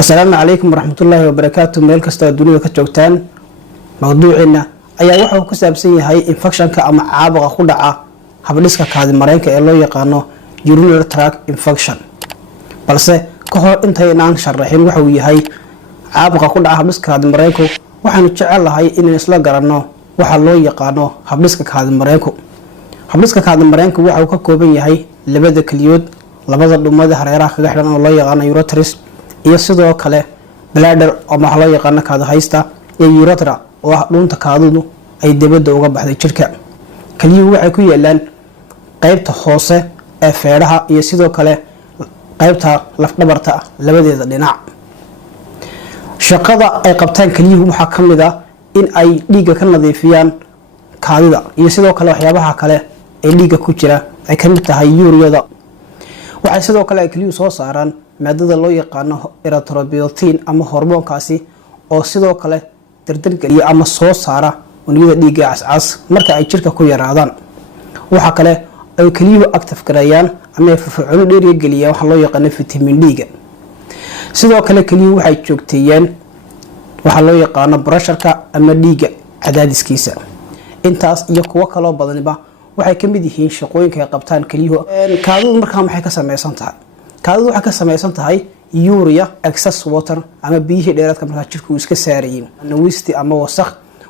السلام عليكم ورحمة الله وبركاته. ميل كستا الدنيا كجوجتان موضوعنا ayaa waxa uu ku saabsan yahay infection-ka ama caabuqa ku dhaca habdhiska kaadi mareenka ee loo yaqaan urinary tract infection. balse ka hor intaynaan sharaxin waxa uu yahay caabuqa ku dhaca habdhiska kaadi mareenku, waxaanu jecelahay inaan isla garanno waxa loo yaqaan habdhiska kaadi mareenku. habdhiska kaadi mareenku waxa uu ka kooban yahay labada kaliyood, labada dhumada hareeraha kaga xiran oo loo yaqaan ureters, iyo sidoo kale bladder oo waxa loo yaqaan kaadi haysta, iyo urethra oo dhunta kaadidu ay dibadda uga baxday jirka. kaliyuhu waxay ku yeelaan qaybta hoose ee feedhaha iyo sidoo kale qaybta lafdhabarta labadeeda dhinac. shaqada ay qabtaan kaliyuhu waxa kamid ah in ay dhiigga ka nadiifiyaan kaadida iyo sidoo kale waxyaabaha kale ee dhiigga ku jira ay kamid tahay uriyada. waxay sidoo kale kaliyuhu soo saaraan maadada loo yaqaan erythropoietin ama hormoonkaasi oo sidoo kale dardargeliya ama soo saara unugyada dhiigga cascas marka ay jirka ku yaraadaan. waxa kale ay kaliyuhu active gareeyaan ama firfircooni dheeriga geliyaan waxa loo yaqaan vitamin D-ga. sidoo kale kaliyuhu waxay joogteeyaan waxa loo yaqaan pressure-ka ama dhiigga cadaadiskiisa. intaas iyo kuwa kale oo badaniba waxay kamid yihiin shaqooyinka ay qabtaan kaliyuhu. kaadidu markaa maxay ka samaysan tahay? kaadidu waxay ka samaysan tahay urea excess water ama biyihii dheeraadka markaa jirka uu iska saarayay, nawisti ama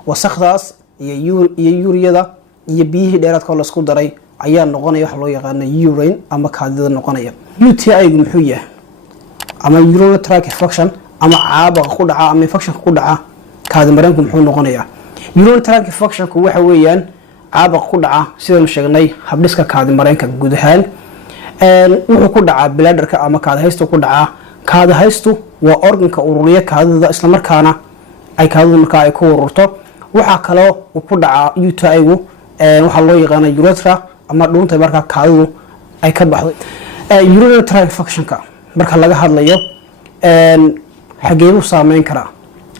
wasakdaas iyo uriyada iyo biyihii dheeraadka la isku daray ayaa noqonaya waxa loo yaqaan urine ama kaadida noqonaya. UTI-gu muxuu yahay? ama urinary tract infection ama caabuqa ku dhaca ama infection ku dhaca kaadi mareenku muxuu noqonayaa? urinary tract infection-ku waxa weeyaan caabuq ku dhaca sidaan sheegnay habdhiska kaadi mareenka guud ahaan. wuxuu ku dhacaa bladder-ka ama kaadi haystu ku dhacaa. kaadi haystu waa organka ururiya kaadida isla markaana ay kaadidu markaa ay ku ururto. waxa kale oo ku dhacaa UTI-gu waxa loo yaqaan urethra ama dhunta markaa kaadidu ay ka baxdo. urinary tract infection-ka marka laga hadlayo xageebu saameyn kara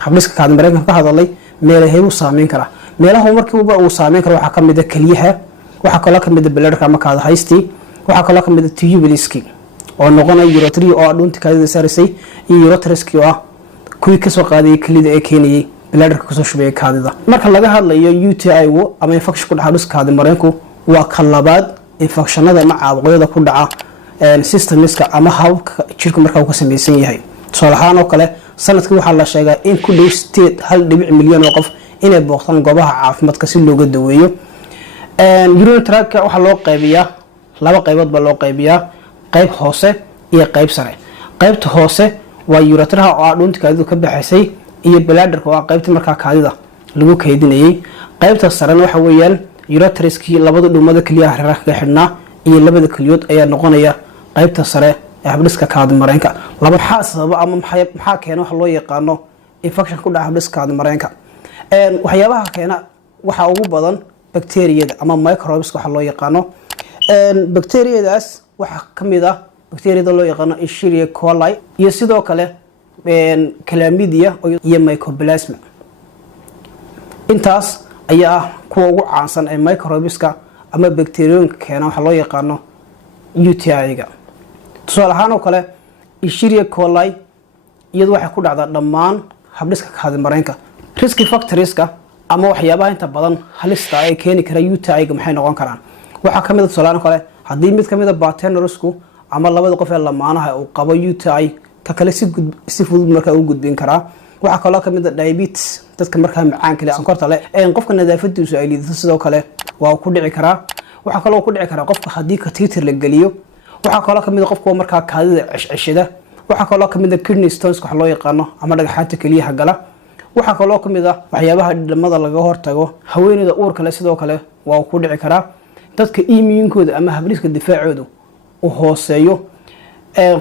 habdhiska kaadi mareenka ka hadalay meelaheebu saameyn kara. meelaha markiiba uu saameyn karo waxa kamid ah kaliyaha, waxa kale kamid ah bladder-ka ama kaadi haysti, waxa kale kamid ah tubuliski oo noqonay urethra oo dhunta kaadida saarisay, iyo ureterski oo kuwii ka soo qaaday kalida ee keenayay bladder-ka ka soo shubay kaadida. marka laga hadlayo UTI-gu ama infection ku dhaca habdhiska kaadi mareenku waa ka labaad infectionada ama caabuqyada ku dhaca systemiska ama habka jirka markaa uu ka samaysan yahay. tusaale ahaan oo kale sanadkii waxaa la sheegaa in ku dhow 1 milyan oo qof inay booqdaan goobaha caafimaadka si looga daweeyo. urinary tract waxaa loo qaybiyaa laba qaybood baa loo qaybiyaa, qayb hoose iyo qayb sare. qaybta hoose waa urethra oo dhunta kaadidu ka baxaysay, iyo bladder-ka oo qaybta markaa kaadida lagu kaydinayay. qaybta sare waxa weeyaan ureterski labada dhumada kaliyaha hareeraha kaga xidhnaa iyo labada kaliyood ayaa noqonaya qaybta sare ee habdhiska kaadi mareenka. laba xaasaba ama maxaa keena waxa loo yaqaano infection ku dhaca habdhiska kaadi mareenka. waxyaabaha keena waxa ugu badan bacteriyada ama microbes waxa loo yaqaano. bacteriyadaas waxa kamid ah bacteriyada loo yaqaano Escherichia coli iyo sidoo kale chlamydia iyo mycoplasma. intaas ayaa kuwa ugu caansan ee microbeska ama bacteriyooyinka keena waxa loo yaqaano UTI-ga. tusaale ahaan oo kale Escherichia coli iyadu waxay ku dhacdaa dhammaan habdhiska kaadi mareenka. risk factorska ama waxyaabaha inta badan halista ay keeni kara UTI-ga maxay noqon karaan? waxa kamid ah tusaale ahaan kale haddii mid kamid ah partnersku ama labada qof ee lamaanaha uu qabo UTI ka kale si fudud markaa u gudbin karaa. waxa kale oo kamid ah diabetes, dadka markaa macaanka leh sonkorta leh qofka nadaafadiisu ay liidato sidoo kale waa ku dhici karaa. waxa kale oo ku dhici karaa qofka haddii catheter la geliyo. waxa kale oo kamid ah qofka markaa kaadida cishcishada. waxa kale oo kamid ah kidney stones waxa loo yaqaano ama dhagaxaanta kaliyaha gala. waxa kale oo kamid ah waxyaabaha dhimada laga hortago. haweeneyda uurka leh sidoo kale waa ku dhici karaa. dadka immune-kooda ama habdhiska difaacooda u hooseeyo.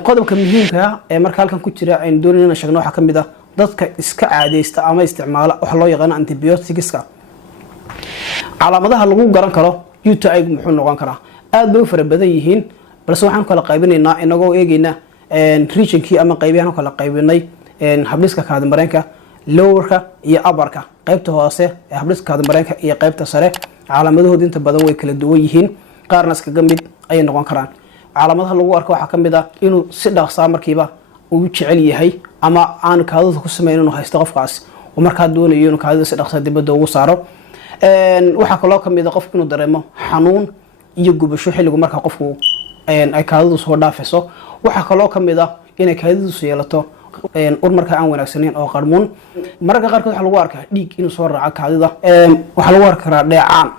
qodobka muhiimka ah ee marka halkan ku jira aynu doonayno inaan sheegno waxa kamid ah dadka iska caadeysta ama isticmaala waxa loo yaqaan antibioticska. calaamadaha lagu garan karo UTI-gu muxuu noqon karaa? aad bay u fara badan yihiin, balse waxaan kala qaybinaynaa inagoo eegayna regionkii ama qaybahan kala qaybinay habdhiska kaadi mareenka, lowerka iyo upperka, qaybta hoose ee habdhiska kaadi mareenka iyo qaybta sare. calaamadahooda inta badan way kala duwan yihiin, qaarna iskaga mid ay noqon karaan. calaamadaha lagu arko waxa kamid ah inuu si dhaqso markiiba uu jecel yahay ama aan kaadida ku sameyn inuu haysto qofkaas oo markaa doonayo inuu kaadida si dhaqso dibadda ugu saaro. Waxa kaloo kamid ah qofku inuu dareemo xanuun iyo gubasho xilligu markaa qofku ay kaadidu soo dhaafayso. waxa kaloo kamid ah inay kaadidu yeelato ur markaa aan wanaagsaneyn oo qarmuun. mararka qaarkood waxa lagu arkaa dhiig inuu soo raaco kaadida. waxa lagu arki karaa dheecaan.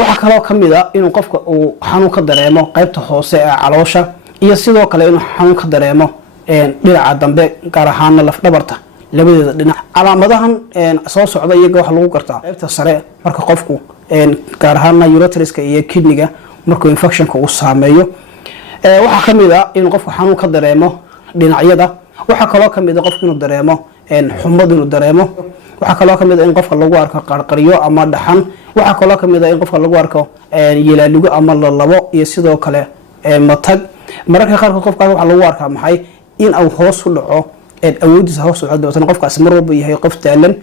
waxa kaloo kamid ah inuu qofka uu xanuun ka dareemo qaybta hoose ee caloosha iyo sidoo kale inuu xanuun ka dareemo dhinaca dambe gaar ahaan laf dhabarta labadeeda dhinac. calaamadahan soo socda iyaga waxa lagu gartaa qaybta sare marka qofku gaar ahaan ureteriska iyo kidneyga markuu infectionka uu saameeyo. waxa kamid ah inuu qofku xanuun ka dareemo dhinacyada. waxa kaloo kamid ah qofku inuu dareemo xumad inuu dareemo. waxa kaloo kamid ah in qofka lagu arko qarqaryo ama dhaxan. waxa kaloo kamid ah in qofka lagu arko yelaaligo ama lalabo iyo sidoo kale matag. mararka qaarkood qofkaas waxa lagu arkaa maxay in uu hoos u dhaco awoodiisa hoos u dhaco dabcan qofkaas mar walba yahay qof taalan.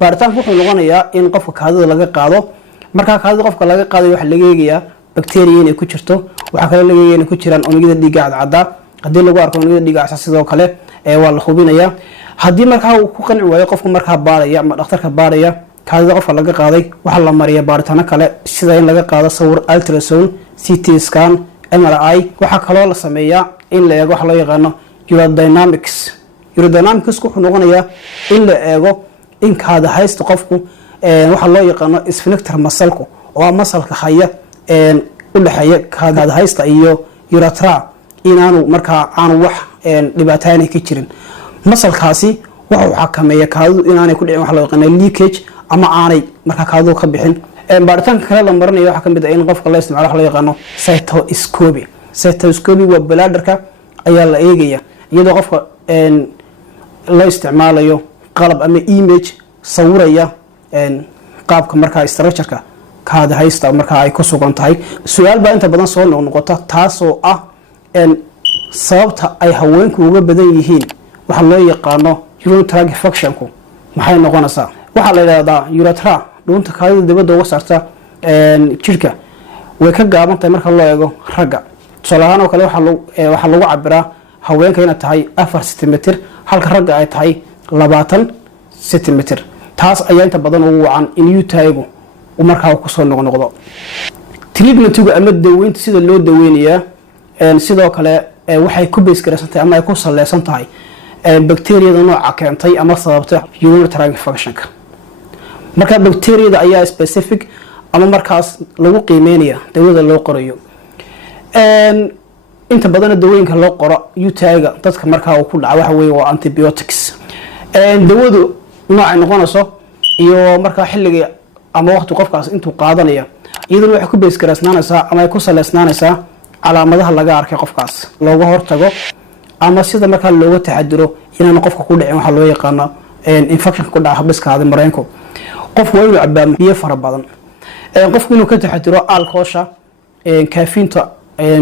baaritaanku wuxuu noqonayaa in qofka kaadida laga qaado. marka kaadida qofka laga qaaday waxa laga eegayaa bacteria inay ku jirto. waxa kale laga eegayaa inay ku jiraan unugyada dhiigga cadcada. haddii lagu arko unugyada dhiigga cadcada sidoo kale waa la hubinayaa. haddii markaa uu ku qanci waayo qofku markaa baaraya ama dhakhtarka baaraya kaadida qofka laga qaaday waxa la mariyaa baaritaano kale sida in laga qaado sawir ultrasound, CT scan, MRI. waxa kaloo la sameeyaa in la eego waxa loo yaqaano urodynamics. urodynamics wuxuu noqonayaa in la eego in kaada haysta qofku waxa loo yaqaano sphincter muscle-ku oo masalka haya u dhaxeeya kaada haysta iyo urethra inaanu markaa aanu wax dhibaatooyin ka jirin. masalkaasi wuxuu xakameeyaa kaadidu inaanay ku dhicin waxa loo yaqaano leakage ama aanay markaa kaadidu ka bixin. baaritaanka kale la marinayo waxa kamid ah in qofka la isticmaalo waxa loo yaqaano cystoscopy. cystoscopy waa bladderka ayaa la eegaya iyadoo qofka loo isticmaalayo qalab ama image sawiraya qaabka markaa structure-ka kaada haysta markaa ay ku sugan tahay. su-aal baa inta badan soo noqnoqota taasoo ah sababta ay haweenku uga badan yihiin waxa loo yaqaano urinary tract infection-ku maxay noqonaysaa. waxaa la yidhaahdaa urethra dhuunta kaadida dibadda uga saarta jirka way ka gaaban tahay marka loo eego ragga. tusaale ahaan oo kale waxaa lagu cabiraa haweenka inay tahay 4 centimeter halka ragga ay tahay 20 centimeter. taas ayaa inta badan ugu wacan in utaygu uu markaa ku soo noqnoqdo. treatmentigu ama daweynta sida loo daweynayaa sidoo kale waxay ku base garaysantahay ama ay ku saleysan tahay bacteria-da nooca keentay ama sababta urinary tract infection-ka. marka bacteria-da ayaa specific ama markaas lagu qiimeynaya dawada loo qorayo. inta badan dawooyinka loo qoro utayga dadka markaa uu ku dhaco waxa weeye waa antibiotics. dawadu nooca noqonayso iyo markaa xilliga ama waqti qofkaas intuu qaadanaya iyaduna waxay ku base garaysnaanaysaa ama ay ku saleysnaanaysaa calaamadaha laga arkay qofkaas looga hortago ama sida markaa looga taxadiro inaan qofka ku dhicin waxa loo yaqaano infection ku dhaca habdhiskaada mareenku. qofku waa inuu cabaa biyo fara badan. qofku inuu ka taxadiro alcoholka caffeine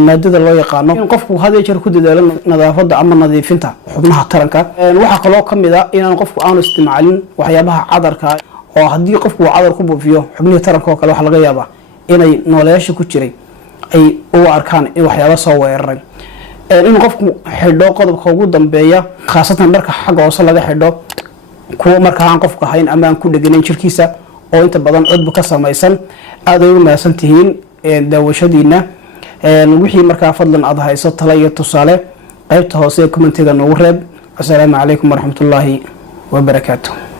maadada loo yaqaano. in qofku had iyo jeer ku dadaalo nadaafada ama nadiifinta xubnaha taranka. waxa kaloo kamid ah inaan qofku aanu isticmaalin waxyaabaha cadarka oo haddii qofku cadar ku buufiyo xubnaha taranka oo kale waxa laga yaabaa inay nooleyaasha ku jiray ay u arkaan in waxyaabo soo weeraray. in qofku xidho qodobka ugu dambeeya khaasatan marka xagga hoose laga xidho kuwa markaa aan qofku ahayn ama aan ku dheganayn jirkiisa oo inta badan cudbu ka samaysan. aad ay u mahadsan tihiin daawashadiina. wixii markaa fadlan aad hayso talo iyo tusaale qaybta hoose ee commentiga noogu reeb. assalaamu calaykum waraxmatullaahi wabarakaatuh.